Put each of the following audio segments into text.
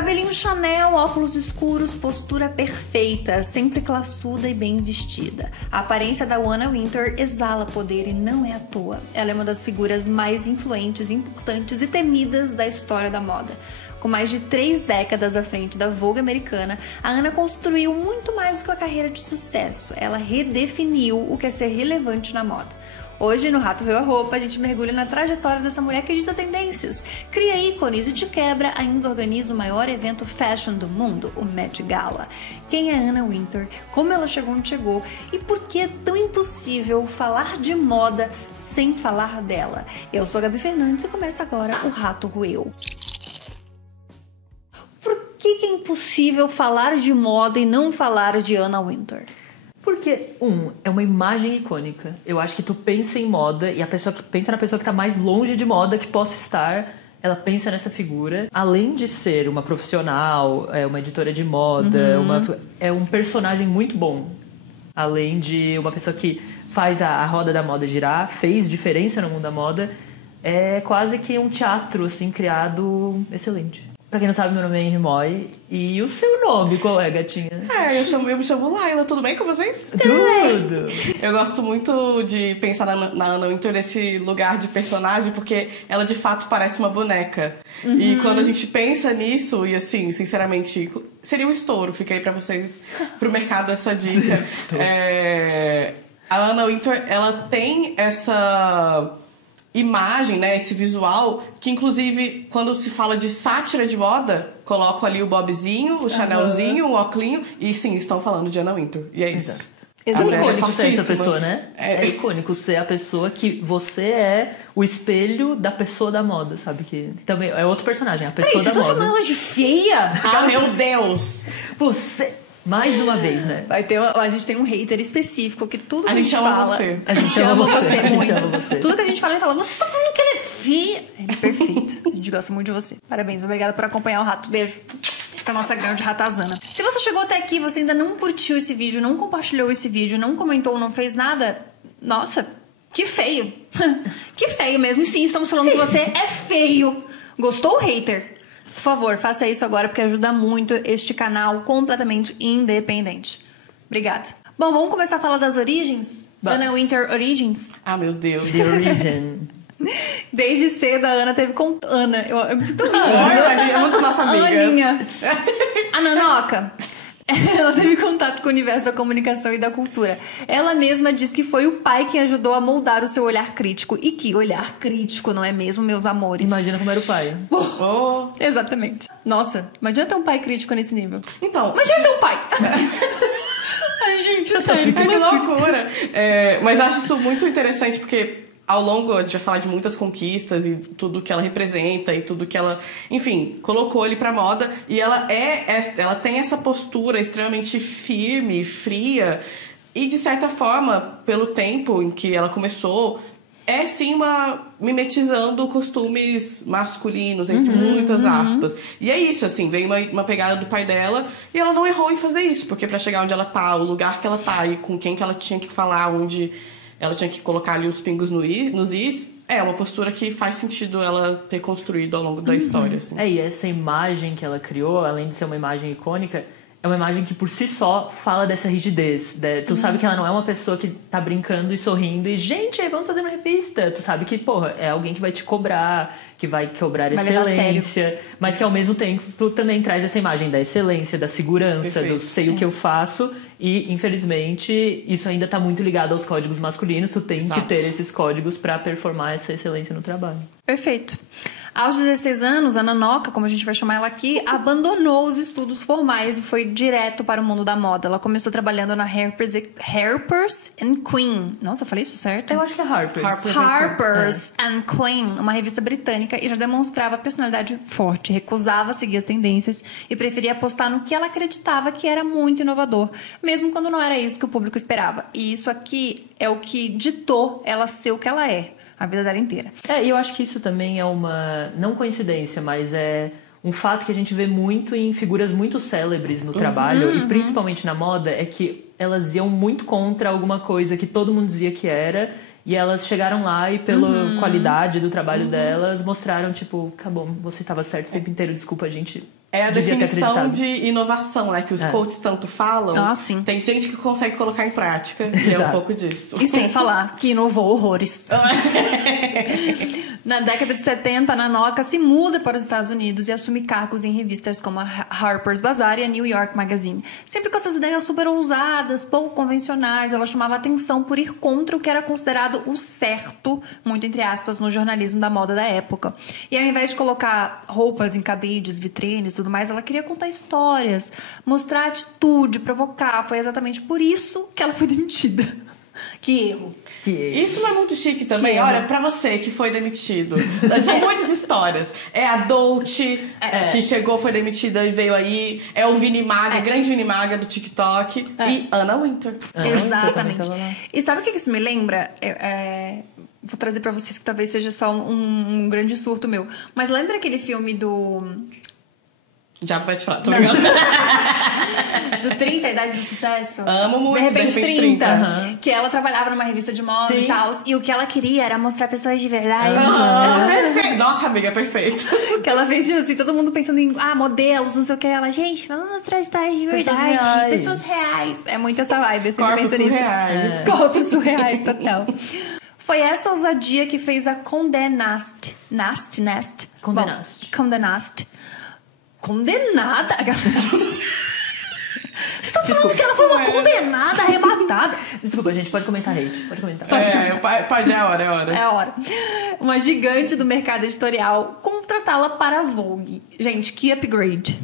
Cabelinho Chanel, óculos escuros, postura perfeita, sempre classuda e bem vestida. A aparência da Anna Wintour exala poder e não é à toa. Ela é uma das figuras mais influentes, importantes e temidas da história da moda. Com mais de 3 décadas à frente da Vogue americana, a Anna construiu muito mais do que uma carreira de sucesso. Ela redefiniu o que é ser relevante na moda. Hoje, no Rato Veio a Roupa, a gente mergulha na trajetória dessa mulher que dita tendências, cria ícones e de quebra ainda organiza o maior evento fashion do mundo, o Met Gala. Quem é Anna Wintour, como ela chegou onde chegou e por que é tão impossível falar de moda sem falar dela. Eu sou a Gabi Fernandes e começa agora o Rato Roeu. Por que é impossível falar de moda e não falar de Anna Wintour? Porque, é uma imagem icônica. Eu acho que tu pensa em moda e a pessoa que pensa na pessoa que tá mais longe de moda que possa estar, ela pensa nessa figura. Além de ser uma profissional, uma editora de moda, é um personagem muito bom. Além de uma pessoa que faz a roda da moda girar, fez diferença no mundo da moda, é quase que um teatro, assim, criado excelente. Pra quem não sabe, meu nome é Henry Moy. E o seu nome, qual é, gatinha? Eu me chamo Laila, tudo bem com vocês? Tudo! Eu gosto muito de pensar na Anna Wintour nesse lugar de personagem, porque ela de fato parece uma boneca. E quando a gente pensa nisso, e assim, sinceramente, seria um estouro. Fica aí pra vocês, pro mercado, essa dica. A Anna Wintour, ela tem essa imagem, né, esse visual, que inclusive quando se fala de sátira de moda, colocam ali o bobzinho, o Chanelzinho, o óculinho, e sim, estão falando de Anna Wintour. E é isso. É icônico ser essa pessoa, né? É icônico ser a pessoa que você é o espelho da pessoa da moda, sabe? Que também é outro personagem, a pessoa da moda. Vocês estão chamando ela de feia? Ah, meu Deus! Você... Mais uma vez, né? A gente tem um hater específico que tudo que a gente fala... Você. A gente ama você. A gente ama você. Tudo que a gente fala, ele fala, vocês estão falando que ele é feio. Ele é perfeito. A gente gosta muito de você. Parabéns, obrigada por acompanhar o Rato. Beijo pra nossa grande ratazana. Se você chegou até aqui, você ainda não curtiu esse vídeo, não compartilhou esse vídeo, não comentou, não fez nada, nossa, que feio. Que feio mesmo. E sim, estamos falando que você é feio. Gostou, hater? Por favor, faça isso agora porque ajuda muito este canal completamente independente. Obrigada. Bom, vamos começar a falar das origens? Anna Wintour Origins? Ah, meu Deus. The Origin. Desde cedo a Ana teve Ana, eu me sinto íntima. É muito nossa amiga. Aninha. A Nanoca. Ela teve contato com o universo da comunicação e da cultura. Ela mesma diz que foi o pai que ajudou a moldar o seu olhar crítico. E que olhar crítico, não é mesmo, meus amores? Imagina como era o pai. Exatamente. Nossa, imagina ter um pai crítico nesse nível. Então... Imagina ter um pai! Ai, gente, sério, que loucura! Mas acho isso muito interessante porque... Ao longo, a gente vai falar de muitas conquistas e tudo que ela representa e tudo que ela, enfim, colocou ele pra moda. E ela tem essa postura extremamente firme, fria. E, de certa forma, pelo tempo em que ela começou, é sim mimetizando costumes masculinos, entre muitas aspas. E é isso, assim, vem uma pegada do pai dela e ela não errou em fazer isso. Porque pra chegar onde ela tá, o lugar que ela tá e com quem que ela tinha que falar, onde... ela tinha que colocar ali os pingos nos is. É uma postura que faz sentido ela ter construído ao longo da história. Assim. E essa imagem que ela criou, além de ser uma imagem icônica, é uma imagem que por si só fala dessa rigidez. Tu sabe que ela não é uma pessoa que tá brincando e sorrindo e, gente, vamos fazer uma revista. Tu sabe que, porra, é alguém que vai te cobrar, que vai cobrar excelência, mas que ao mesmo tempo também traz essa imagem da excelência, da segurança, do sei o que eu faço. E, infelizmente, isso ainda tá muito ligado aos códigos masculinos. Tu tem que ter esses códigos pra performar essa excelência no trabalho. Perfeito. Aos 16 anos, a Nanoca, como a gente vai chamar ela aqui, abandonou os estudos formais e foi direto para o mundo da moda. Ela começou trabalhando na Harper's and Queen. Nossa, eu falei isso certo? Eu acho que é Harper's and Queen, uma revista britânica, e já demonstrava personalidade forte, recusava seguir as tendências e preferia apostar no que ela acreditava que era muito inovador, mesmo quando não era isso que o público esperava. E isso aqui é o que ditou ela ser o que ela é. A vida dela inteira. E eu acho que isso também é uma... não coincidência, mas é um fato que a gente vê muito em figuras muito célebres no trabalho, e principalmente na moda, é que elas iam muito contra alguma coisa que todo mundo dizia que era, e elas chegaram lá e pela qualidade do trabalho delas, mostraram, tipo, acabou, você estava certo o tempo inteiro, desculpa, a gente É a devia ter definição acreditado. de inovação, né? Que os coaches tanto falam. Ah, sim. Tem gente que consegue colocar em prática, e é um Exato. pouco disso. E sem falar que inovou horrores. Na década de 70, a Nanoka se muda para os Estados Unidos e assume cargos em revistas como a Harper's Bazaar e a New York Magazine. Sempre com essas ideias super ousadas, pouco convencionais, ela chamava atenção por ir contra o que era considerado o certo, muito entre aspas, no jornalismo da moda da época. E ao invés de colocar roupas em cabides, vitrines e tudo mais, ela queria contar histórias, mostrar atitude, provocar. Foi exatamente por isso que ela foi demitida. Que erro. Isso não é muito chique também? Que Olha, pra você que foi demitido. São muitas histórias. É a Dolce, que chegou, foi demitida e veio aí. É o Vini Maga, grande Vini Maga do TikTok. E Anna Wintour. Exatamente. E sabe o que isso me lembra? Vou trazer pra vocês que talvez seja só um grande surto meu. Mas lembra aquele filme do... Diabo vai te falar, tô brincando. Do 30, a Idade do Sucesso? Amo muito, De repente 30. Uhum. Que ela trabalhava numa revista de moda e tal. E o que ela queria era mostrar pessoas de verdade. Perfeito. Nossa, amiga, perfeito. Que ela veja assim, todo mundo pensando em modelos, não sei o que. Ela, gente, vamos mostrar histórias de verdade. Pessoas reais. É muito essa vibe, eu sempre Corpos penso nisso. surreais. Corpos surreais, total. Foi essa ousadia que fez a Condé Nast. Condé Nast. Condenada? Você tá falando que ela foi uma condenada, arrebatada? Desculpa, gente, pode comentar hate. Pode comentar. Pode, é a hora. É a hora. Uma gigante do mercado editorial contratá-la para a Vogue. Gente, que upgrade.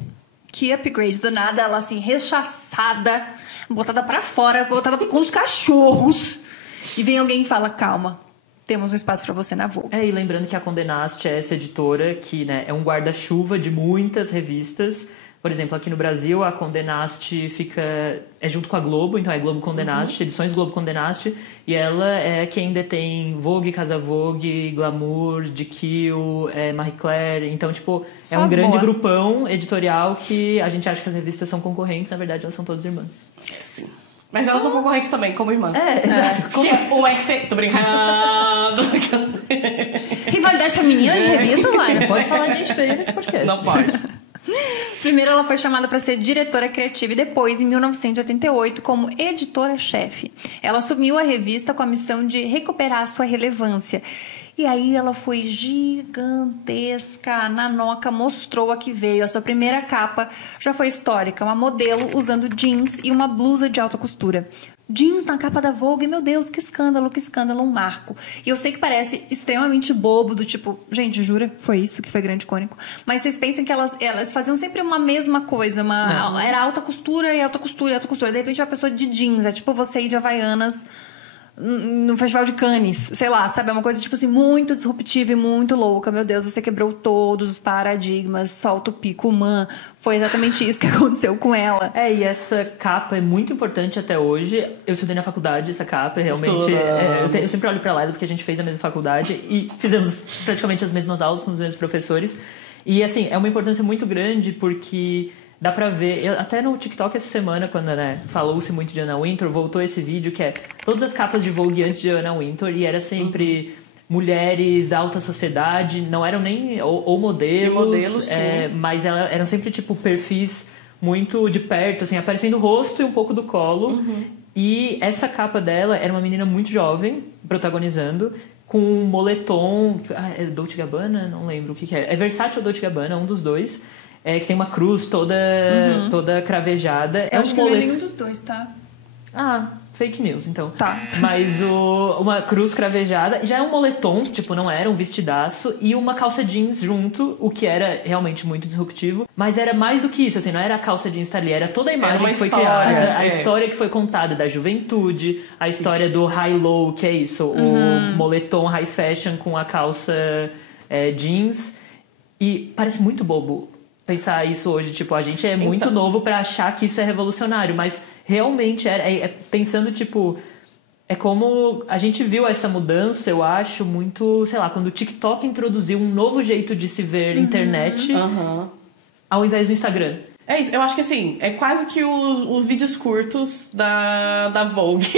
Que upgrade. Do nada, ela assim, rechaçada, botada pra fora, botada com os cachorros. E vem alguém e fala, calma, temos um espaço pra você na Vogue. E lembrando que a Condé Nast é essa editora que, né, é um guarda-chuva de muitas revistas. Por exemplo, aqui no Brasil, a Condé Nast é junto com a Globo, então é Globo Condé Nast, edições Globo Condé Nast, e ela é quem detém Vogue, Casa Vogue, Glamour, GQ, Marie Claire. Então, tipo, é um grande grupão editorial que a gente acha que as revistas são concorrentes, na verdade elas são todas irmãs. Sim. Mas elas são concorrentes também, como irmãs. Exato. Porque um é feito, tô brincando. Rivalidade feminina de revistas, Laira? Pode falar gente feia nesse podcast. Não pode. Primeiro ela foi chamada para ser diretora criativa e depois, em 1988, como editora-chefe. Ela assumiu a revista com a missão de recuperar a sua relevância. E aí ela foi gigantesca. A Nanoka mostrou a que veio. A sua primeira capa já foi histórica. Uma modelo usando jeans e uma blusa de alta costura. Jeans na capa da Vogue, meu Deus, que escândalo, um marco. E eu sei que parece extremamente bobo, do tipo, gente, jura? Foi isso que foi grande icônico. Mas vocês pensam que elas faziam sempre uma mesma coisa, era alta costura e alta costura e alta costura. De repente uma pessoa de jeans, é tipo você ir de Havaianas no Festival de Cannes, sei lá, sabe? É uma coisa, tipo assim, muito disruptiva e muito louca. Meu Deus, você quebrou todos os paradigmas, solta o pico, Foi exatamente isso que aconteceu com ela. E essa capa é muito importante até hoje. Eu estudei na faculdade essa capa, realmente. Eu sempre olho pra lá porque a gente fez a mesma faculdade e fizemos praticamente as mesmas aulas com os mesmos professores. E, assim, é uma importância muito grande porque... Dá pra ver, até no TikTok essa semana, quando, né, falou-se muito de Anna Wintour, voltou esse vídeo que é todas as capas de Vogue antes de Anna Wintour, e era sempre mulheres da alta sociedade, não eram nem ou modelos, mas eram sempre tipo perfis muito de perto, assim, aparecendo o rosto e um pouco do colo. E essa capa dela era uma menina muito jovem, protagonizando, com um moletom, é Dolce & Gabbana? Não lembro o que é. É Versace ou Dolce & Gabbana, um dos dois. Que tem uma cruz toda cravejada. Eu acho que não é nenhum dos dois, tá? Fake news, então. Tá. Mas uma cruz cravejada. Já é um moletom, tipo, não era um vestidaço. E uma calça jeans junto, o que era realmente muito disruptivo. Mas era mais do que isso, assim, não era a calça jeans ali. Era toda a imagem que foi criada. A história que foi contada da juventude. A história do high-low, que é isso. O moletom high fashion com a calça jeans. E parece muito bobo pensar isso hoje, tipo, a gente é muito novo pra achar que isso é revolucionário, mas realmente pensando, tipo, é como a gente viu essa mudança, eu acho, muito, sei lá, quando o TikTok introduziu um novo jeito de se ver internet ao invés do Instagram. É isso, eu acho que assim, é quase que os vídeos curtos da Vogue.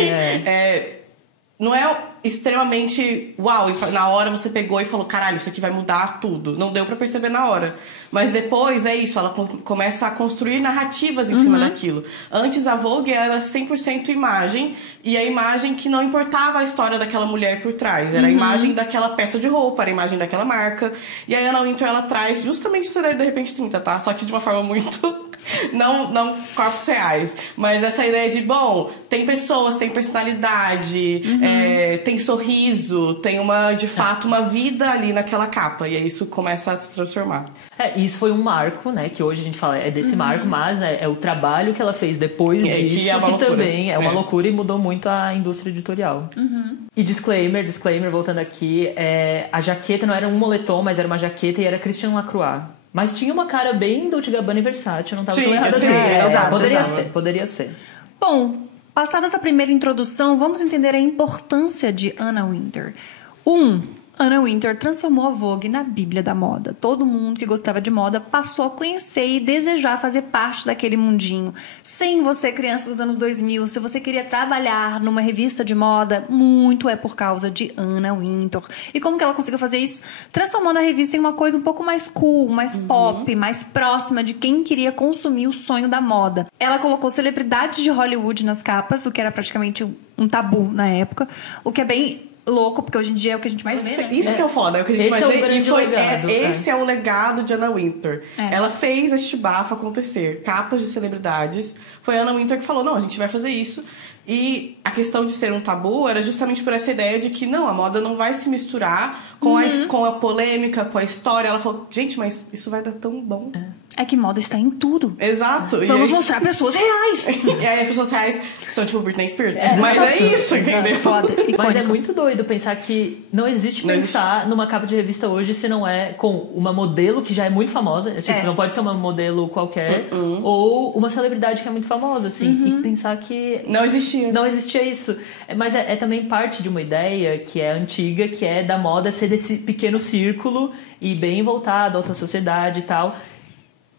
Não é extremamente uau, e na hora você pegou e falou, caralho, isso aqui vai mudar tudo. Não deu pra perceber na hora. Mas depois é isso, ela começa a construir narrativas em cima daquilo. Antes a Vogue era 100% imagem, e a imagem que não importava a história daquela mulher por trás. Era a imagem daquela peça de roupa, era a imagem daquela marca. E a Anna Wintour, ela traz justamente essa ideia de repente 30, tá? Só que de uma forma muito... não corpos reais, mas essa ideia de, bom, tem pessoas, tem personalidade, tem sorriso, tem de fato uma vida ali naquela capa, e aí isso começa a se transformar. Isso foi um marco, né, que hoje a gente fala é desse marco, mas é o trabalho que ela fez depois disso, que é uma loucura. Também é uma loucura e mudou muito a indústria editorial. E disclaimer, voltando aqui, a jaqueta não era um moletom, mas era uma jaqueta e era Christian Lacroix. Mas tinha uma cara bem Dolce & Gabbana e Versace, não tava tão errado assim. Exato. Poderia ser. Bom, passada essa primeira introdução, vamos entender a importância de Anna Wintour. Anna Wintour transformou a Vogue na Bíblia da moda. Todo mundo que gostava de moda passou a conhecer e desejar fazer parte daquele mundinho. Sim, você, criança dos anos 2000, se você queria trabalhar numa revista de moda, muito é por causa de Anna Wintour. E como que ela conseguiu fazer isso? Transformando a revista em uma coisa um pouco mais cool, mais pop, mais próxima de quem queria consumir o sonho da moda. Ela colocou celebridades de Hollywood nas capas, o que era praticamente um tabu na época, o que é bem louco, porque hoje em dia é o que a gente mais vê, né? Isso que é o foda, é o que a gente esse mais é vê. o grande legado, Esse é o legado de Anna Wintour. Ela fez este bafo acontecer. Capas de celebridades. Foi a Anna Wintour que falou, não, a gente vai fazer isso. E a questão de ser um tabu era justamente por essa ideia de que, não, a moda não vai se misturar com a polêmica, com a história. Ela falou, gente, mas isso vai dar tão bom. É que moda está em tudo. Exato. Vamos mostrar pessoas reais. E aí as pessoas reais são tipo Britney Spears. Mas é isso, entendeu? Foda. Mas é muito doido pensar que não existe numa capa de revista hoje se não é com uma modelo que já é muito famosa, assim, não pode ser uma modelo qualquer, ou uma celebridade que é muito famosa, assim. E pensar que não existia isso. Mas é também parte de uma ideia que é antiga, que é da moda ser desse pequeno círculo e bem voltado à alta sociedade e tal.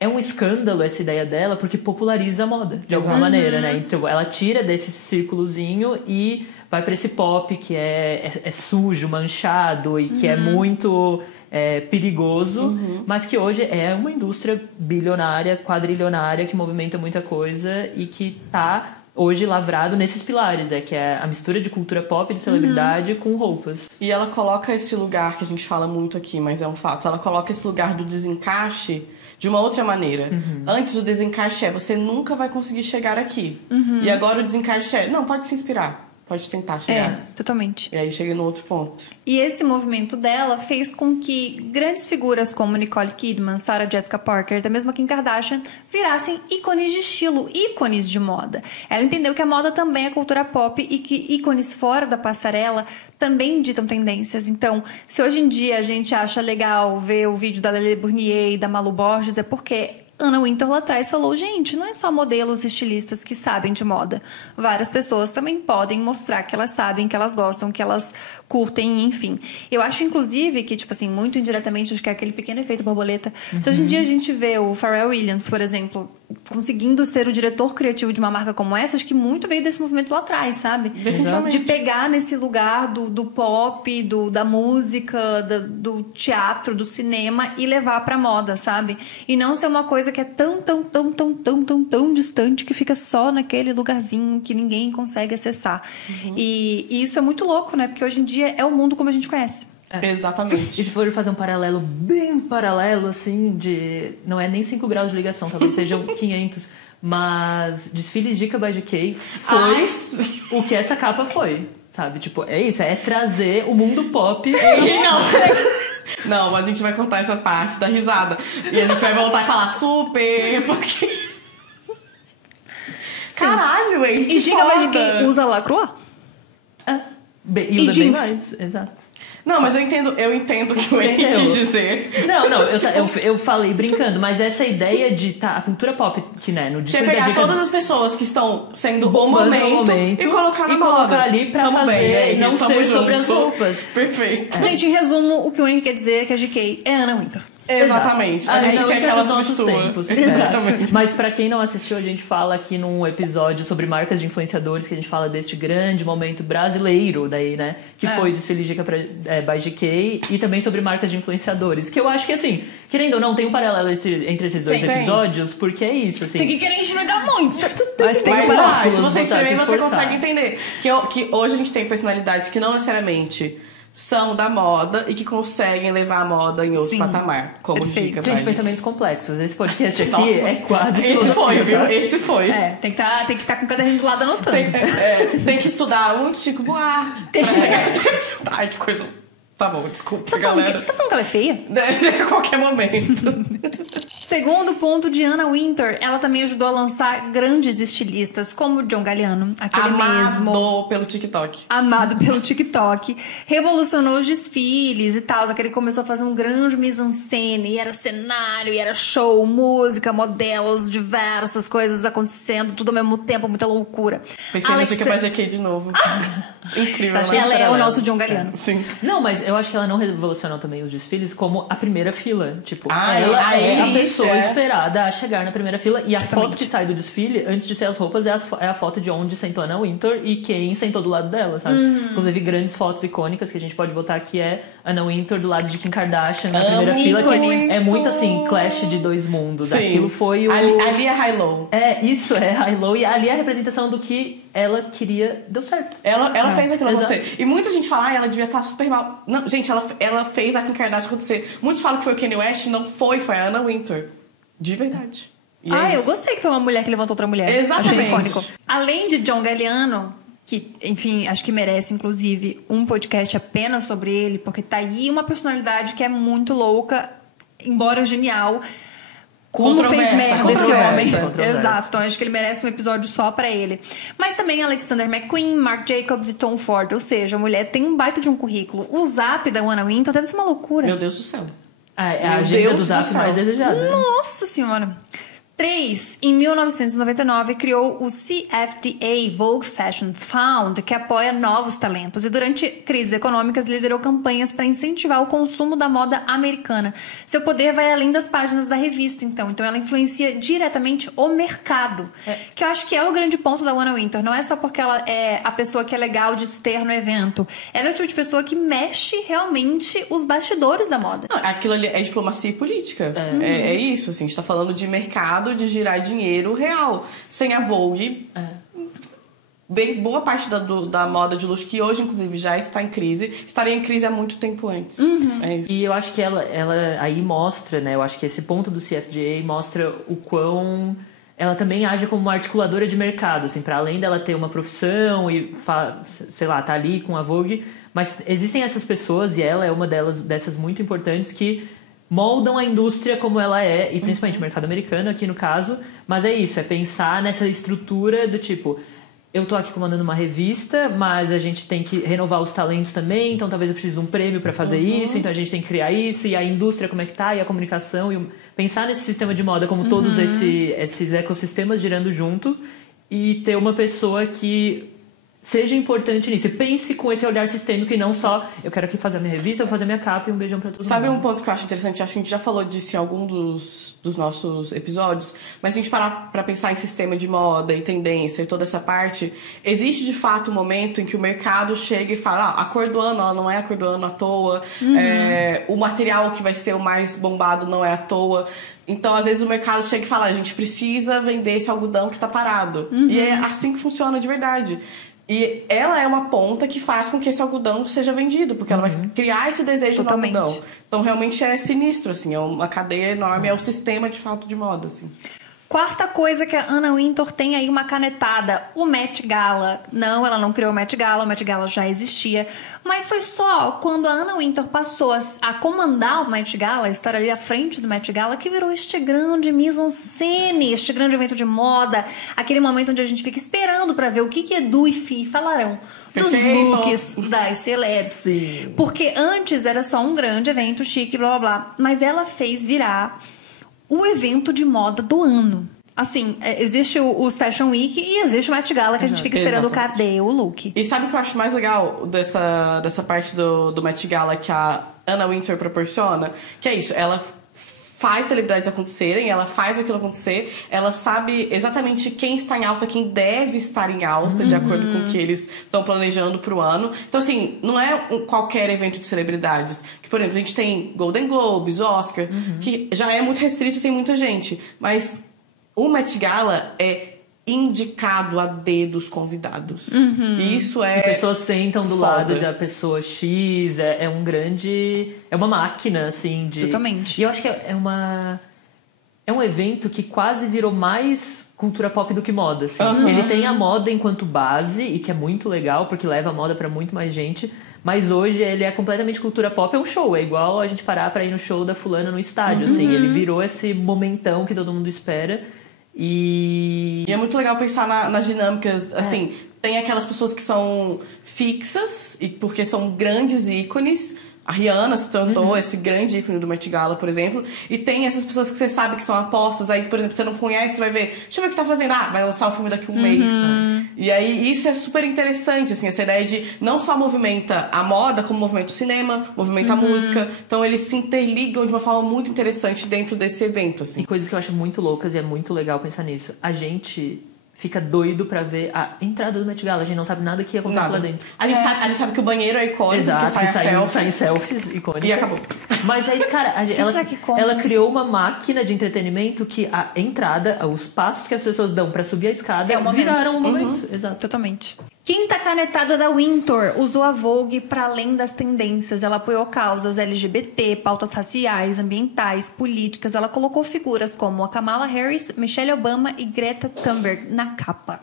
É um escândalo essa ideia dela, porque populariza a moda, de alguma maneira, né? Então, ela tira desse círculozinho e vai para esse pop que é sujo, manchado e que é muito perigoso, mas que hoje é uma indústria bilionária, quadrilionária, que movimenta muita coisa e que tá hoje lavrado nesses pilares, que é a mistura de cultura pop e de celebridade com roupas. E ela coloca esse lugar que a gente fala muito aqui, mas é um fato, ela coloca esse lugar do desencaixe de uma outra maneira. Antes o desencaixe você nunca vai conseguir chegar aqui. E agora o desencaixe não, pode se inspirar. Pode tentar chegar. Totalmente. E aí chega no outro ponto. E esse movimento dela fez com que grandes figuras como Nicole Kidman, Sarah Jessica Parker, até mesmo Kim Kardashian, virassem ícones de estilo, ícones de moda. Ela entendeu que a moda também é cultura pop e que ícones fora da passarela também ditam tendências. Então, se hoje em dia a gente acha legal ver o vídeo da Lele Bournier e da Malu Borges, é porque Anna Wintour lá atrás falou, gente, não é só modelos e estilistas que sabem de moda. Várias pessoas também podem mostrar que elas sabem, que elas gostam, que elas curtem, enfim. Eu acho, inclusive, que, tipo assim, muito indiretamente, acho que é aquele pequeno efeito borboleta. Se hoje em dia a gente vê o Pharrell Williams, por exemplo, conseguindo ser o diretor criativo de uma marca como essa, acho que muito veio desse movimento lá atrás, sabe? Definitivamente. De pegar nesse lugar do pop, da música, do teatro, do cinema e levar pra moda, sabe? E não ser uma coisa que é tão distante que fica só naquele lugarzinho que ninguém consegue acessar. E isso é muito louco, né? Porque hoje em dia é o mundo como a gente conhece. Exatamente. E se for fazer um paralelo bem paralelo, assim, não é nem 5 graus de ligação, talvez sejam 500, mas desfiles de by GK foi o que essa capa foi, sabe? Tipo, é isso, é trazer o mundo pop. Não, a gente vai cortar essa parte da risada. E a gente vai voltar e falar super, porque... Caralho, hein? E diga mais de quem usa Lacroix? E usa bem mais, exato. Não, mas eu entendo o que o Henrique quis dizer. Não, eu falei brincando, mas essa ideia de a cultura pop, que né, no desfile pegar todas as pessoas que estão sendo bombando no momento e colocar na moda. Colocar ali pra fazer, não ser sobre as roupas. Perfeito. Gente, em resumo, o que o Henrique quer dizer é que a GK é Anna Wintour. Exatamente. A gente quer que ela substitua. Exatamente. Mas pra quem não assistiu, a gente fala aqui num episódio sobre marcas de influenciadores, que a gente fala deste grande momento brasileiro daí, né? Que foi o desfile GK by GK, e também sobre marcas de influenciadores. Que eu acho que, assim, querendo ou não, tem um paralelo entre esses dois episódios, porque é isso, assim. Tem que querer enxergar muito. Mas tem que se você escrever, você consegue entender. Que hoje a gente tem personalidades que não necessariamente são da moda e que conseguem levar a moda em outro patamar. Como dica pra gente. Pensamentos complexos. Esse podcast aqui é quase... Esse foi, viu? Esse foi. Tem que estar com cada gente do lado anotando. Tem que estudar muito Chico Buarque. Ai, que coisa... Tá bom, desculpa, galera. Você tá falando que ela é feia? A qualquer momento. Segundo ponto de Anna Wintour, ela também ajudou a lançar grandes estilistas, como John Galliano, aquele mesmo... Amado pelo TikTok. Revolucionou os desfiles e tal, aquele começou a fazer um grande mise-en-scène, e era cenário, e era show, música, modelos, diversas coisas acontecendo, tudo ao mesmo tempo, muita loucura. Pensei no GK by GK de novo. Incrível. Ela é o nosso John Galliano. Sim. Não, mas eu acho que ela não revolucionou também os desfiles como a primeira fila. Tipo, ela é a pessoa esperada a chegar na primeira fila. E a foto que sai do desfile, antes de ser as roupas, é a foto de onde sentou a Anna Wintour e quem sentou do lado dela, sabe? Inclusive, grandes fotos icônicas que a gente pode botar aqui é Anna Wintour do lado de Kim Kardashian na primeira fila, que é muito assim, clash de dois mundos. Sim. Aquilo foi o... Ali é high-low. Isso é high-low. E ali é a representação do que ela queria, deu certo. Ela fez aquilo acontecer. E muita gente fala, ela devia estar super mal. Não, gente, ela fez a Kim Kardashian acontecer. Muitos falam que foi o Kanye West, não foi a Anna Wintour. De verdade. Eu gostei que foi uma mulher que levantou outra mulher. Exatamente. Achei icônico. Além de John Galliano, que, enfim, acho que merece, inclusive, um podcast apenas sobre ele, porque tá aí uma personalidade que é muito louca, embora genial. Como fez merda esse homem. Exato, então acho que ele merece um episódio só pra ele. Mas também Alexander McQueen, Marc Jacobs e Tom Ford. Ou seja, a mulher tem um baita de um currículo. O Zap da Anna Wintour deve ser uma loucura. Meu Deus do céu. É a agenda do Zap mais desejada. Nossa senhora. 3. Em 1999, criou o CFDA Vogue Fashion Fund, que apoia novos talentos, e durante crises econômicas liderou campanhas para incentivar o consumo da moda americana. Seu poder vai além das páginas da revista, então ela influencia diretamente o mercado, que eu acho que é o grande ponto da Anna Wintour. Não é só porque ela é a pessoa que é legal de ter no evento, ela é o tipo de pessoa que mexe realmente os bastidores da moda. Não, aquilo ali é diplomacia política. É isso, assim, a gente tá falando de mercado, de girar dinheiro real. Sem a Vogue, bem boa parte da moda de luxo, que hoje, inclusive, já está em crise, estaria em crise há muito tempo antes. É isso. E eu acho que ela aí mostra, né? Eu acho que esse ponto do CFDA mostra o quão ela também age como uma articuladora de mercado, assim, para além dela ter uma profissão e, sei lá, tá ali com a Vogue, mas existem essas pessoas, e ela é uma dessas muito importantes, que moldam a indústria como ela é, e principalmente o mercado americano aqui no caso, mas é isso, é pensar nessa estrutura do tipo, eu tô aqui comandando uma revista, mas a gente tem que renovar os talentos também, então talvez eu precise de um prêmio para fazer isso, então a gente tem que criar isso, e a indústria como é que tá, e a comunicação, e pensar nesse sistema de moda como todos esses ecossistemas girando junto, e ter uma pessoa que seja importante nisso. E pense com esse olhar sistêmico e não só eu quero aqui fazer a minha revista, eu vou fazer a minha capa e um beijão pra todo mundo. Sabe um ponto que eu acho interessante? Acho que a gente já falou disso em algum dos nossos episódios, mas se a gente parar pra pensar em sistema de moda e tendência e toda essa parte, existe de fato um momento em que o mercado chega e fala, a cor do ano ela não é a cor do ano à toa, o material que vai ser o mais bombado não é à toa. Então, às vezes, o mercado chega e fala, a gente precisa vender esse algodão que tá parado. E é assim que funciona de verdade. E ela é uma ponta que faz com que esse algodão seja vendido, porque ela vai criar esse desejo no algodão. Então, realmente é sinistro, assim, é uma cadeia enorme, é um sistema, de fato, de moda, assim. Quarta coisa que a Anna Wintour tem aí uma canetada, o Met Gala. Não, ela não criou o Met Gala já existia. Mas foi só quando a Anna Wintour passou a comandar o Met Gala, estar ali à frente do Met Gala, que virou este grande mise-en-scène, este grande evento de moda. Aquele momento onde a gente fica esperando pra ver o que Edu e Fi falarão dos looks das celebs. Sim. Porque antes era só um grande evento chique, blá blá blá. Mas ela fez virar o evento de moda do ano. Assim, existe os Fashion Week e existe o Met Gala, que a gente fica esperando cadê o look. E sabe o que eu acho mais legal dessa parte do Met Gala que a Anna Wintour proporciona? Que é isso, ela faz celebridades acontecerem, ela faz aquilo acontecer, ela sabe exatamente quem está em alta, quem deve estar em alta, de acordo com o que eles estão planejando pro ano. Então, assim, não é qualquer evento de celebridades. Que, por exemplo, a gente tem Golden Globes, Oscar, que já é muito restrito e tem muita gente. Mas o Met Gala é indicado a dedo os convidados. E isso é... As pessoas sentam do foda. lado da pessoa X, é um grande... É uma máquina, assim, de... Totalmente. E eu acho que é um evento que quase virou mais cultura pop do que moda, assim. Ele tem a moda enquanto base, e que é muito legal, porque leva a moda pra muito mais gente, mas hoje ele é completamente cultura pop, é um show, é igual a gente parar pra ir no show da fulana no estádio, assim. Ele virou esse momentão que todo mundo espera. E é muito legal pensar nas dinâmicas, assim, tem aquelas pessoas que são fixas, e porque são grandes ícones. A Rihanna se tornou esse grande ícone do Met Gala, por exemplo. E tem essas pessoas que você sabe que são apostas. Aí, por exemplo, você não conhece, você vai ver... Deixa eu ver o que tá fazendo. Ah, vai lançar o filme daqui a um mês. E aí, isso é super interessante, assim. Essa ideia de não só movimenta a moda, como movimenta o cinema, movimenta a música. Então, eles se interligam de uma forma muito interessante dentro desse evento, assim. E coisas que eu acho muito loucas e é muito legal pensar nisso. A gente fica doido pra ver a entrada do Met Gala. A gente não sabe nada que acontece lá dentro. A gente sabe que o banheiro é icônico, Exato, que saem selfies icônicas. E acabou. Mas aí, cara, ela criou uma máquina de entretenimento que a entrada, os passos que as pessoas dão pra subir a escada viraram um momento. Exato. Totalmente. Quinta canetada da Wintour usou a Vogue para além das tendências. Ela apoiou causas LGBT, pautas raciais, ambientais, políticas. Ela colocou figuras como a Kamala Harris, Michelle Obama e Greta Thunberg na capa.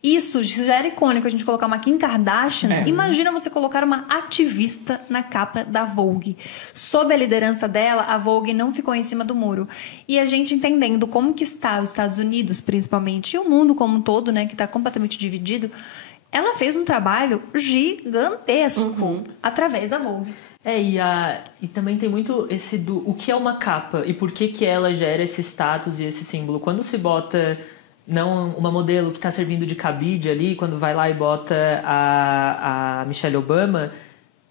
Isso já era icônico, a gente colocar uma Kim Kardashian. Imagina você colocar uma ativista na capa da Vogue. Sob a liderança dela, a Vogue não ficou em cima do muro. E a gente entendendo como que está os Estados Unidos, principalmente, e o mundo como um todo, né, que está completamente dividido, ela fez um trabalho gigantesco através da Vogue. E também tem muito esse do o que é uma capa e por que ela gera esse status e esse símbolo. Quando se bota não uma modelo que está servindo de cabide ali, quando vai lá e bota a Michelle Obama,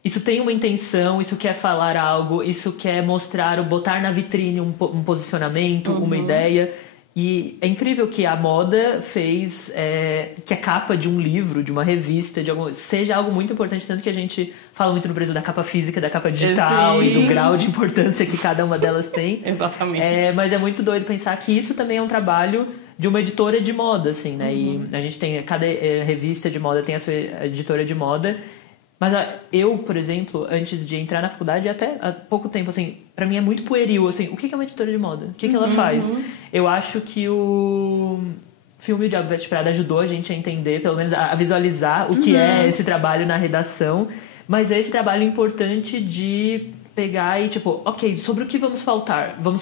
isso tem uma intenção, isso quer falar algo, isso quer mostrar, botar na vitrine um posicionamento, uma ideia. E é incrível que a moda fez que a capa de um livro, de uma revista, seja algo muito importante, tanto que a gente fala muito no Brasil da capa física, da capa digital e do grau de importância que cada uma delas tem. Exatamente. Mas é muito doido pensar que isso também é um trabalho de uma editora de moda, assim, né? E a gente tem, cada revista de moda tem a sua editora de moda. Mas eu, por exemplo, antes de entrar na faculdade, até há pouco tempo, assim, pra mim é muito pueril, assim, o que é uma editora de moda? O que ela faz? Eu acho que o filme O Diabo Veste Prada ajudou a gente a entender, pelo menos a visualizar o que é esse trabalho na redação, mas é esse trabalho importante de pegar e, tipo, ok, sobre o que vamos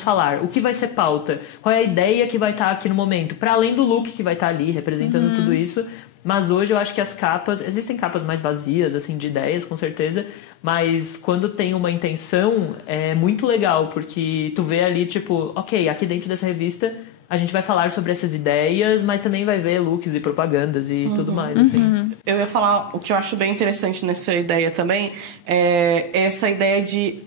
falar, o que vai ser pauta, qual é a ideia que vai estar aqui no momento, para além do look que vai estar ali, representando tudo isso. Mas hoje eu acho que as capas... Existem capas mais vazias, assim, de ideias, com certeza. Mas quando tem uma intenção, é muito legal. Porque tu vê ali, tipo... Ok, aqui dentro dessa revista, a gente vai falar sobre essas ideias, mas também vai ver looks e propagandas e tudo mais, assim. Eu ia falar... O que eu acho bem interessante nessa ideia também é essa ideia de...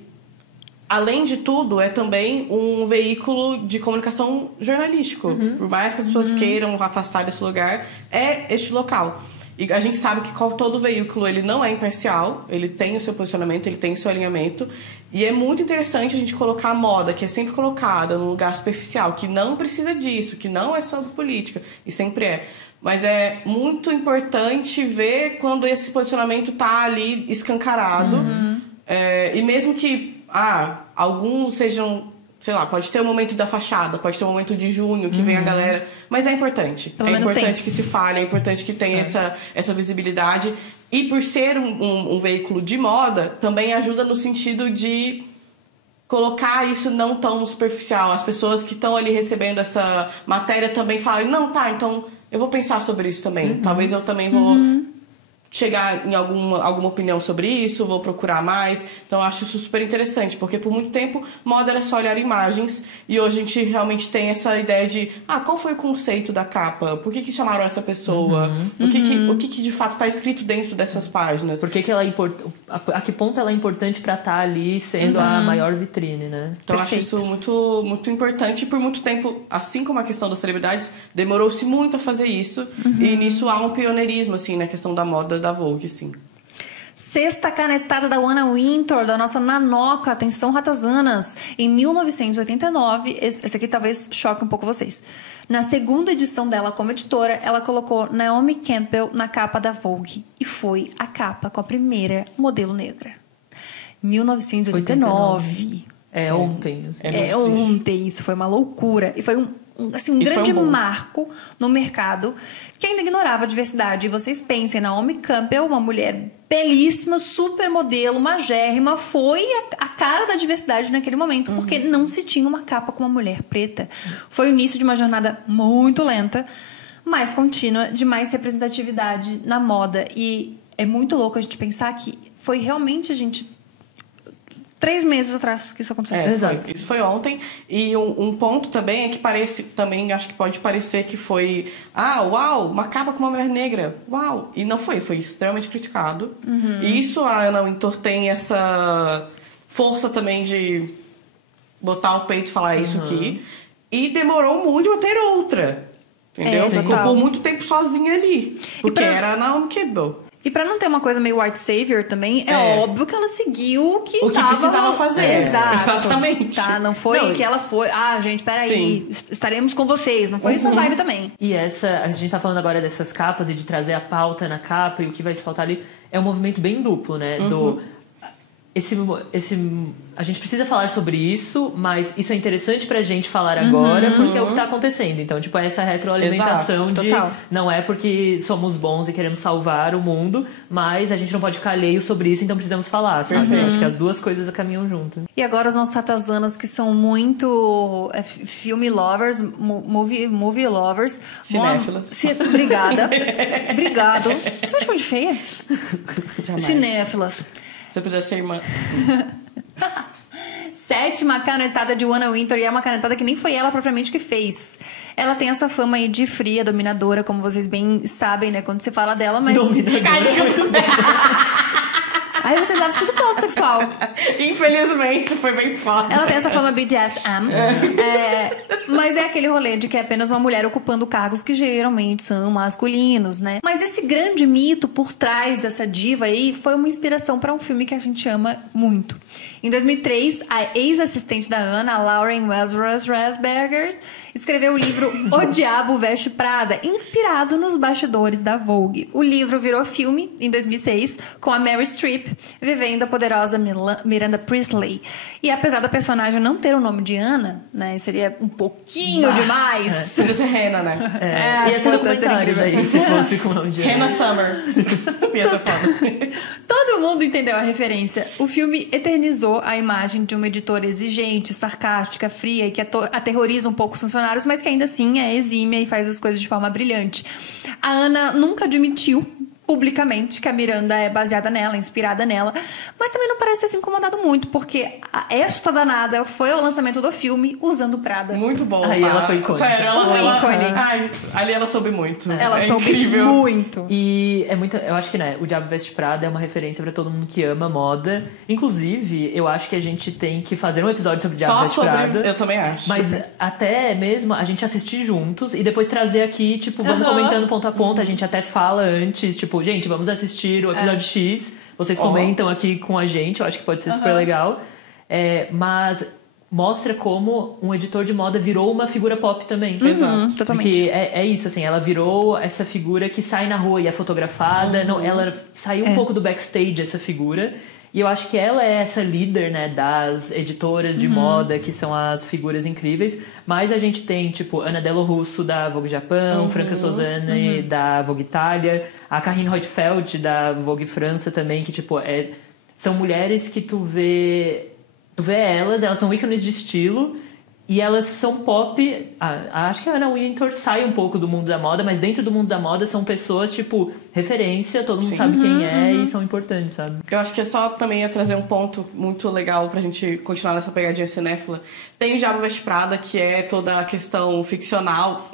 Além de tudo, é também um veículo de comunicação jornalístico. Por mais que as pessoas queiram afastar desse lugar, é este local. E a gente sabe que todo veículo ele não é imparcial, ele tem o seu posicionamento, ele tem o seu alinhamento. E é muito interessante a gente colocar a moda, que é sempre colocada num lugar superficial, que não precisa disso, que não é sobre política, e sempre é. Mas é muito importante ver quando esse posicionamento tá ali escancarado. E mesmo que alguns sejam, sei lá, pode ter o momento da fachada, pode ter o momento de junho que vem a galera, mas é importante. Pelo menos importante que se fale, é importante que tenha essa visibilidade. E por ser um veículo de moda, também ajuda no sentido de colocar isso não tão superficial. As pessoas que estão ali recebendo essa matéria também falam, não, tá, então eu vou pensar sobre isso também. Talvez eu também vou chegar em alguma opinião sobre isso, vou procurar mais. Então eu acho isso super interessante, porque por muito tempo moda era só olhar imagens e hoje a gente realmente tem essa ideia de qual foi o conceito da capa? Por que chamaram essa pessoa? O que de fato está escrito dentro dessas páginas? Por que ela a que ponto ela é importante para estar ali sendo a maior vitrine, né? Então eu acho isso muito, muito importante e por muito tempo, assim como a questão das celebridades, demorou-se muito a fazer isso e nisso há um pioneirismo, assim, na questão da moda da Vogue, sim. Sexta canetada da Anna Wintour, da nossa Nanoca, atenção ratazanas, em 1989, esse aqui talvez choque um pouco vocês. Na segunda edição dela como editora, ela colocou Naomi Campbell na capa da Vogue e foi a capa com a primeira modelo negra. 1989. É ontem. Assim. Ontem, isso foi uma loucura. E foi um grande marco no mercado que ainda ignorava a diversidade. E vocês pensem, Naomi Campbell, uma mulher belíssima, super modelo, magérrima, foi a cara da diversidade naquele momento, porque não se tinha uma capa com uma mulher preta. Foi o início de uma jornada muito lenta, mas contínua, de mais representatividade na moda. E é muito louco a gente pensar que foi realmente 3 meses atrás que isso aconteceu. Exato. Isso foi ontem. E um ponto também é que acho que pode parecer que foi uau, uma capa com uma mulher negra, uau. E não foi extremamente criticado. E isso a Anna Wintour tem essa força também de botar o peito e falar isso aqui. E demorou muito a ter outra. Entendeu? Ficou por muito tempo sozinha ali. Porque era a Naomi Campbell. E pra não ter uma coisa meio white savior também, é óbvio que ela seguiu o que precisava fazer. Exatamente. Não foi que ela foi... gente, peraí, estaremos com vocês. Não foi essa vibe também. E a gente tá falando agora dessas capas e de trazer a pauta na capa e o que vai se faltar ali. É um movimento bem duplo, né? A gente precisa falar sobre isso, mas isso é interessante pra gente falar agora, porque é o que tá acontecendo. Então, essa retroalimentação não é porque somos bons e queremos salvar o mundo, mas a gente não pode ficar alheio sobre isso, então precisamos falar, sabe? Acho que as duas coisas caminham juntas. E agora os nossos ratazanas que são muito filme lovers, movie lovers. Cinéfilas. Obrigada. Obrigado. Você me chama de feia? Jamais. Cinéfilas. Você precisa ser irmã. Sétima canetada de Anna Wintour, e é uma canetada que nem foi ela propriamente que fez. Ela tem essa fama aí de fria, dominadora, como vocês bem sabem, né? Quando você fala dela, mas... Aí você dava tudo pro lado sexual. Infelizmente, foi bem foda. Ela tem essa fama BDSM. Mas é aquele rolê de que é apenas uma mulher ocupando cargos que geralmente são masculinos, né? Mas esse grande mito por trás dessa diva aí foi uma inspiração para um filme que a gente ama muito. Em 2003, a ex-assistente da Anna, Lauren Welsrasberger, escreveu o livro O Diabo Veste Prada, inspirado nos bastidores da Vogue. O livro virou filme em 2006, com a Meryl Streep vivendo a poderosa Miranda Priestly. E apesar da personagem não ter o nome de Anna, né, seria um pouquinho demais. Podia ser Rena, né? Ia ser documentário daí, se fosse com o nome de Rena Summer. Ia ser foda. Todo mundo entendeu a referência. O filme eternizou a imagem de uma editora exigente, sarcástica, fria e que aterroriza um pouco os funcionários, mas que ainda assim é exímia e faz as coisas de forma brilhante. A Anna nunca admitiu publicamente que a Miranda é baseada nela, inspirada nela, mas também não parece ter se incomodado muito, porque esta danada foi ao lançamento do filme usando Prada. Muito bom. Aí ela foi icônica. Sério, ali ela soube muito. Ela soube incrível. muito. E é muito, eu acho que, né, o Diabo Veste Prada é uma referência pra todo mundo que ama moda. Inclusive, eu acho que a gente tem que fazer um episódio sobre o Diabo Veste Prada. Eu também acho. Mas até mesmo a gente assistir juntos e depois trazer aqui, vamos comentando ponto a ponto. A gente até fala antes, gente, vamos assistir o episódio X. Vocês comentam aqui com a gente, eu acho que pode ser super legal. Mas mostra como um editor de moda virou uma figura pop também. Exato. Totalmente. Porque é isso, assim, ela virou essa figura que sai na rua e é fotografada. Ela saiu um pouco do backstage, essa figura. E eu acho que ela é essa líder, né, das editoras de moda, que são as figuras incríveis. Mas a gente tem, Ana Delo Russo, da Vogue Japão, Franca Sozani, da Vogue Itália, a Karine Reutefeldt, da Vogue França também, que, são mulheres que tu vê elas são ícones de estilo. E elas são pop. Acho que a Anna Wintour sai um pouco do mundo da moda, mas dentro do mundo da moda são pessoas, tipo, referência, todo mundo sabe quem é e são importantes, sabe? Eu acho que é só também trazer um ponto muito legal pra gente continuar nessa pegadinha cinéfila. Tem o Diabo Veste Prada, que é toda a questão ficcional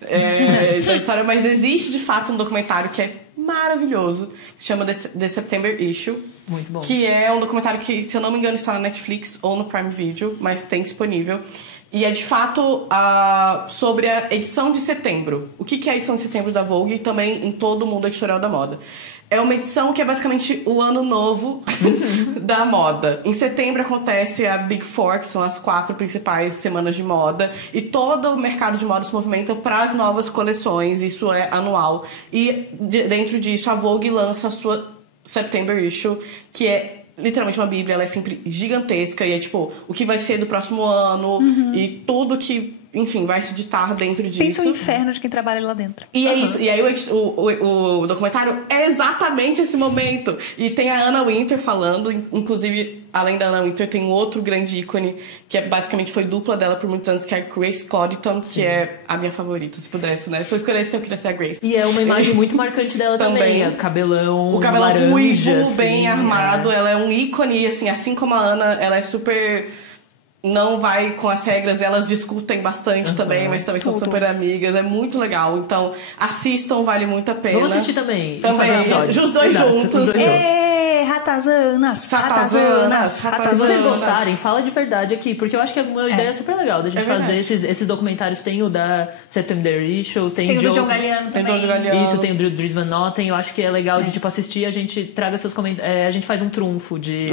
da história, mas existe de fato um documentário que é maravilhoso, que se chama The September Issue. Muito bom. Que é um documentário que, se eu não me engano, está na Netflix ou no Prime Video, mas tem disponível. E é de fato sobre a edição de setembro. O que é a edição de setembro da Vogue e também em todo o mundo editorial da moda. É uma edição que é basicamente o ano novo da moda. Em setembro acontece a Big Four, que são as 4 principais semanas de moda. E todo o mercado de moda se movimenta para as novas coleções. Isso é anual. E dentro disso, a Vogue lança a sua September Issue, que é literalmente uma bíblia. Ela é sempre gigantesca. E é tipo, o que vai ser do próximo ano. E tudo que, enfim, vai se ditar dentro disso. Pensa o inferno de quem trabalha lá dentro. E é isso. E aí o documentário é exatamente esse momento. E tem a Anna Wintour falando. Inclusive, além da Anna Wintour, tem um outro grande ícone que basicamente foi dupla dela por muitos anos, que é a Grace Coddington, que é a minha favorita, se pudesse, né? Se eu escolhesse, eu queria ser a Grace. E é uma imagem muito marcante dela também. O cabelão laranja, ruivo, assim, bem armado. Ela é um ícone, assim como a Ana, ela é super... Não vai com as regras, elas discutem bastante também, mas também são super amigas, é muito legal. Então, assistam, vale muito a pena. Vamos assistir também. Os dois juntos. Ratazanas. Se vocês gostarem, fala de verdade aqui, porque eu acho que é uma ideia super legal da gente fazer esses documentários. Tem o da September Issue, tem o do John Galliano também. Isso, tem o do Dries Van Noten. Eu acho que é legal de tipo, assistir, a gente traga seus comentários. A gente faz um trunfo de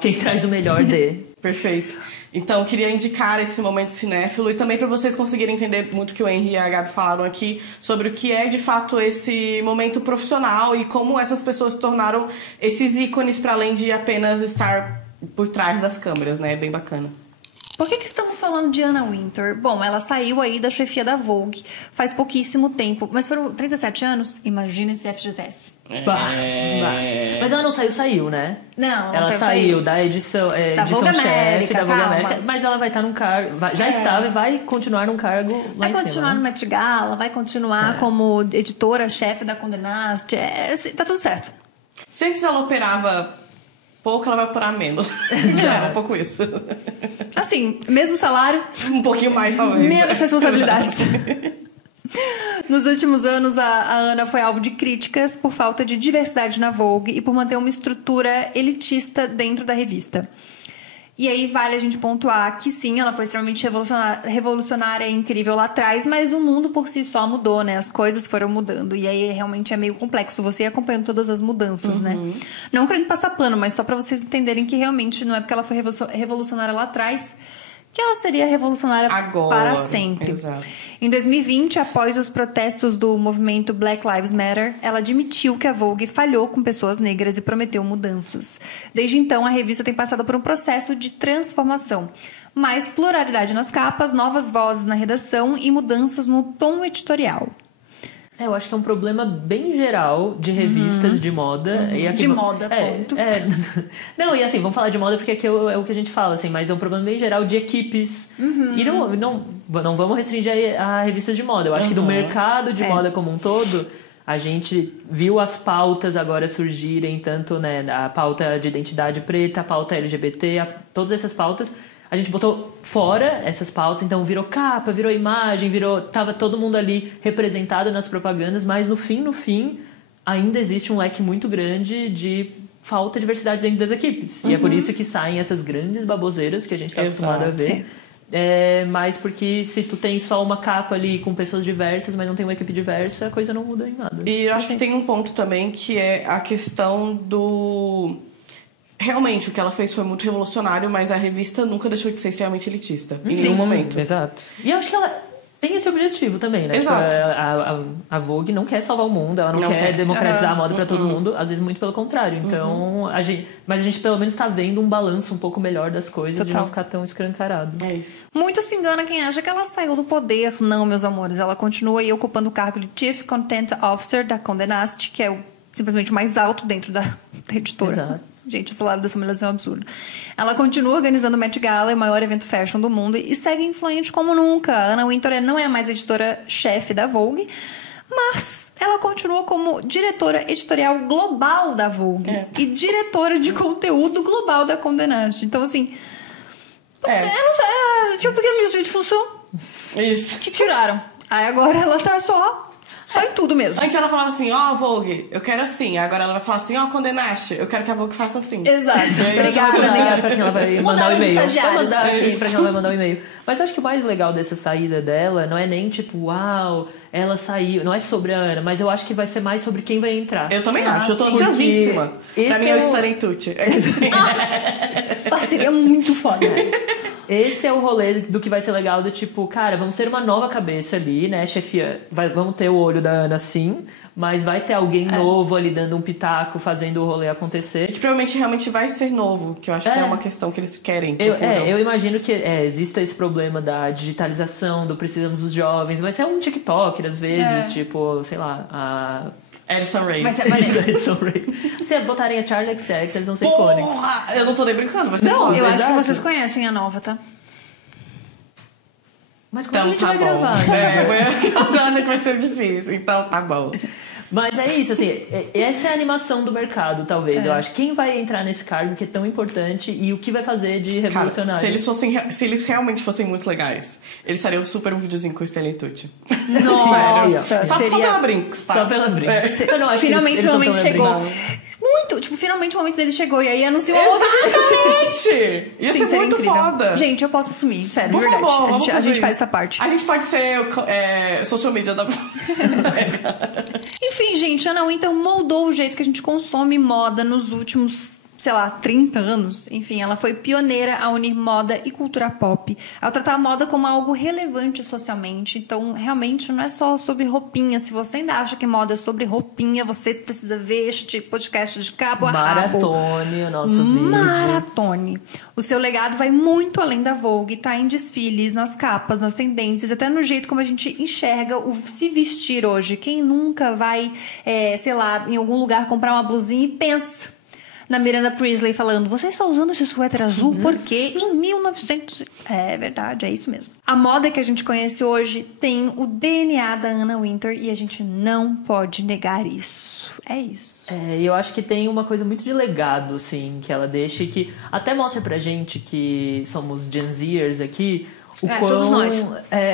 quem traz o melhor de. Perfeito. Então, eu queria indicar esse momento cinéfilo e também para vocês conseguirem entender muito o que o Henry e a Gabi falaram aqui sobre o que é, de fato, esse momento profissional e como essas pessoas se tornaram esses ícones para além de apenas estar por trás das câmeras, né? É bem bacana. Por que estamos falando de Anna Wintour? Bom, ela saiu aí da chefia da Vogue faz pouquíssimo tempo, mas foram 37 anos? Imagina esse FGTS. Mas ela não saiu, né? Não, ela saiu da edição chefe da Vogue América, mas ela vai estar num cargo, já estava e vai continuar num cargo lá em cima. Vai continuar no Met Gala, vai continuar como editora-chefe da Condé Nast, tá tudo certo. Se antes ela operava pouco, ela vai operar menos. É um pouco isso. Assim, mesmo salário. Um pouquinho mais, talvez. Menos responsabilidades. Nos últimos anos, a Anna foi alvo de críticas por falta de diversidade na Vogue e por manter uma estrutura elitista dentro da revista. E aí vale a gente pontuar que sim, ela foi extremamente revolucionária e incrível lá atrás, mas o mundo por si só mudou, né? As coisas foram mudando. E aí realmente é meio complexo você ir acompanhando todas as mudanças, né? Não querendo passar pano, mas só pra vocês entenderem que realmente não é porque ela foi revolucionária lá atrás que ela seria revolucionária agora, para sempre. Exato. Em 2020, após os protestos do movimento Black Lives Matter, ela admitiu que a Vogue falhou com pessoas negras e prometeu mudanças. Desde então, a revista tem passado por um processo de transformação. Mais pluralidade nas capas, novas vozes na redação e mudanças no tom editorial. Eu acho que é um problema bem geral de revistas de moda. E aqui, de moda, ponto. Não, e assim, vamos falar de moda porque aqui é o que a gente fala, assim, mas é um problema bem geral de equipes. E não vamos restringir a revistas de moda. Eu acho que do mercado de moda como um todo, a gente viu as pautas agora surgirem, tanto né, a pauta de identidade preta, a pauta LGBT, todas essas pautas. A gente botou fora essas pautas, então virou capa, virou imagem, tava todo mundo ali representado nas propagandas, mas no fim, ainda existe um leque muito grande de falta de diversidade dentro das equipes. E é por isso que saem essas grandes baboseiras que a gente tá acostumado a ver. Mas porque se tu tem só uma capa ali com pessoas diversas, mas não tem uma equipe diversa, a coisa não muda em nada. E eu acho que tem um ponto também que é a questão do... Realmente, o que ela fez foi muito revolucionário, mas a revista nunca deixou de ser extremamente elitista. Em nenhum momento. Exato. E eu acho que ela tem esse objetivo também, né? Exato. A Vogue não quer salvar o mundo, ela não quer democratizar a moda pra todo mundo, às vezes muito pelo contrário. Então, mas a gente pelo menos tá vendo um balanço um pouco melhor das coisas, de não ficar tão escancarado. É isso. Muito se engana quem acha que ela saiu do poder. Não, meus amores, ela continua aí ocupando o cargo de Chief Content Officer da Condé Nast, que é simplesmente o mais alto dentro da editora. Exato. Gente, o salário dessa mulher é um absurdo. Ela continua organizando o Met Gala, o maior evento fashion do mundo, e segue influente como nunca. A Anna Wintour não é mais editora-chefe da Vogue, mas ela continua como diretora editorial global da Vogue e diretora de conteúdo global da Condé Nast. Então, assim... tinha um pequeno desvio de função. Isso. Que tiraram. Aí agora ela tá só em tudo mesmo. Antes ela falava assim, Vogue, eu quero assim. Agora ela vai falar assim, Condé Nast, eu quero que a Vogue faça assim. Exato. Obrigada, amiga. Pra quem ela vai mandar o e-mail. Pra quem ela vai mandar o e-mail. Mas eu acho que o mais legal dessa saída dela não é nem tipo, uau, ela saiu. Não é sobre a Ana, mas eu acho que vai ser mais sobre quem vai entrar. Eu também acho, eu tô ansiosíssima. Pra mim é o Estar em Tutti. Seria muito foda. Esse é o rolê do que vai ser legal, do tipo, cara, vamos ter uma nova cabeça ali, né, chefia? Vamos ter o olho da Ana, sim, mas vai ter alguém novo ali dando um pitaco, fazendo o rolê acontecer. E que provavelmente realmente vai ser novo, que eu acho que é uma questão que eles querem. Eu imagino que exista esse problema da digitalização, do precisamos dos jovens, vai ser um TikTok, às vezes, tipo, sei lá, a... Edison Ray. Mas é maneiro. Edison Ray. Se botarem a Charli XCX, eles vão ser icônicos. Eu não tô nem brincando, vai ser Não, eu acho que vocês conhecem a nova, tá? Mas como a gente vai bom. gravar? Eu acho que vai ser difícil, então tá bom. Mas é isso, assim, essa é a animação do mercado, talvez, eu acho. Quem vai entrar nesse cargo que é tão importante e o que vai fazer de revolucionário? Cara, se eles realmente fossem muito legais, eles fariam super um videozinho com o Stanley Tucci. Nossa, só seria... pela Brinks, tá? Só pela Brinks. Finalmente o momento chegou. Muito, tipo, finalmente o momento dele chegou e aí anunciou a outra. Exatamente! Ia ser muito incrível. foda. Gente, eu posso assumir, sério, Por de verdade. favor, a gente faz essa parte. A gente pode ser social media da... Enfim, gente, Anna Wintour moldou o jeito que a gente consome moda nos últimos, sei lá, 30 anos. Enfim, ela foi pioneira a unir moda e cultura pop, ao tratar a moda como algo relevante socialmente. Então, realmente, não é só sobre roupinha. Se você ainda acha que moda é sobre roupinha, você precisa ver este podcast de cabo a rabo. Maratone nossos vídeos. Maratone. O seu legado vai muito além da Vogue, tá em desfiles, nas capas, nas tendências, até no jeito como a gente enxerga o se vestir hoje. Quem nunca vai, sei lá, em algum lugar comprar uma blusinha e pensa na Miranda Priestley falando, você está usando esse suéter azul porque em 1900... É verdade, é isso mesmo. A moda que a gente conhece hoje tem o DNA da Anna Wintour e a gente não pode negar isso. É isso. E eu acho que tem uma coisa muito de legado, assim, que ela deixa e que até mostra pra gente que somos Gen Zers aqui, todos nós.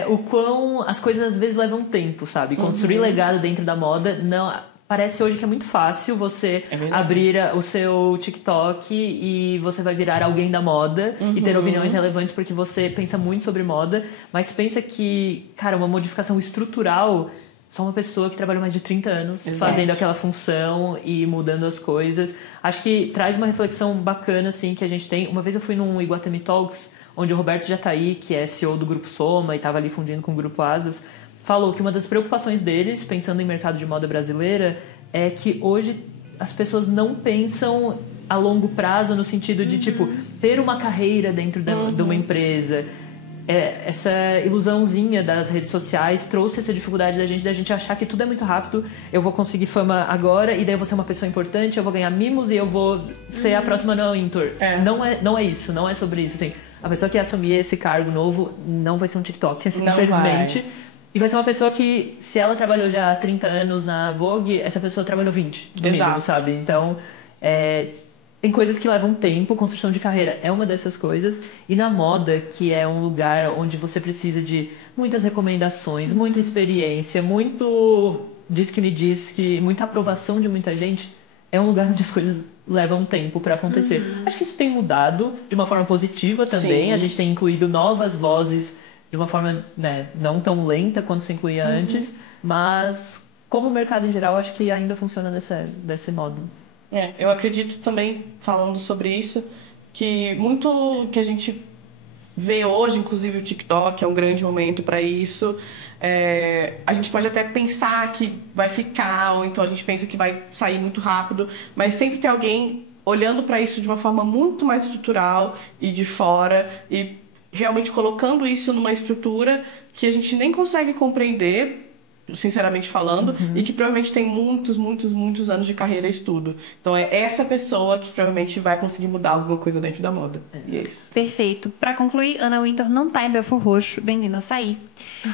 O quão as coisas às vezes levam tempo, sabe? Construir legado dentro da moda, não... Parece hoje que é muito fácil você abrir o seu TikTok e você vai virar alguém da moda e ter opiniões relevantes porque você pensa muito sobre moda, mas pensa que, cara, uma modificação estrutural, só uma pessoa que trabalhou mais de 30 anos fazendo aquela função e mudando as coisas. Acho que traz uma reflexão bacana, assim, que a gente tem. Uma vez eu fui num Iguatemi Talks, onde o Roberto Jataí, que é CEO do Grupo Soma e estava ali fundindo com o Grupo Asas, falou que uma das preocupações deles, pensando em mercado de moda brasileira, é que hoje as pessoas não pensam a longo prazo no sentido de, tipo, ter uma carreira dentro de uma empresa. Essa ilusãozinha das redes sociais trouxe essa dificuldade da gente achar que tudo é muito rápido, eu vou conseguir fama agora e daí eu vou ser uma pessoa importante, eu vou ganhar mimos e eu vou ser a próxima Anna Wintour. Não é isso, não é sobre isso. Assim, a pessoa que assumir esse cargo novo não vai ser um TikTok, infelizmente. E vai ser uma pessoa que, se ela trabalhou já há 30 anos na Vogue, essa pessoa trabalhou 20, no mínimo, sabe? Então, tem coisas que levam tempo, construção de carreira é uma dessas coisas. E na moda, que é um lugar onde você precisa de muitas recomendações, muita experiência, muito diz que me diz que, muita aprovação de muita gente, é um lugar onde as coisas levam tempo para acontecer. Acho que isso tem mudado de uma forma positiva também. A gente tem incluído novas vozes de uma forma, né, não tão lenta quanto se incluía antes, mas como o mercado em geral, acho que ainda funciona desse modo. Eu acredito também, falando sobre isso, que muito que a gente vê hoje, inclusive o TikTok é um grande momento para isso. A gente pode até pensar que vai ficar, ou então a gente pensa que vai sair muito rápido, mas sempre tem alguém olhando para isso de uma forma muito mais estrutural e de fora, e realmente colocando isso numa estrutura que a gente nem consegue compreender sinceramente falando, e que provavelmente tem muitos anos de carreira e estudo. Então é essa pessoa que provavelmente vai conseguir mudar alguma coisa dentro da moda. E é isso. Perfeito. Pra concluir, Anna Wintour não tá em Belfort Roxo, bem-vinda a sair.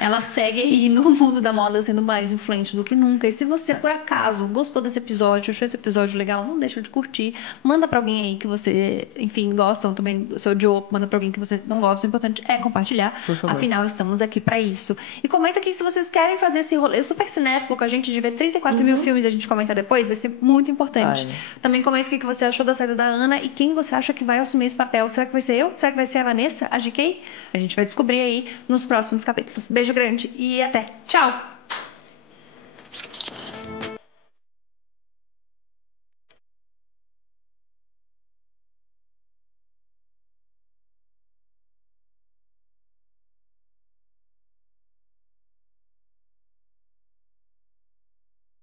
Ela segue aí no mundo da moda sendo mais influente do que nunca. E se você, por acaso, gostou desse episódio, achou esse episódio legal, não deixa de curtir. Manda pra alguém aí que você, enfim, gosta, ou também se odiou, manda pra alguém que você não gosta. O importante é compartilhar. Por favor. Afinal, estamos aqui pra isso. E comenta aqui se vocês querem fazer esse rolê super cinéfilo com a gente, de ver 34 mil filmes e a gente comenta depois, vai ser muito importante. Também comenta o que você achou da saída da Ana e quem você acha que vai assumir esse papel. Será que vai ser eu? Será que vai ser a Vanessa? A GK? A gente vai descobrir aí nos próximos capítulos. Beijo grande e até. Tchau!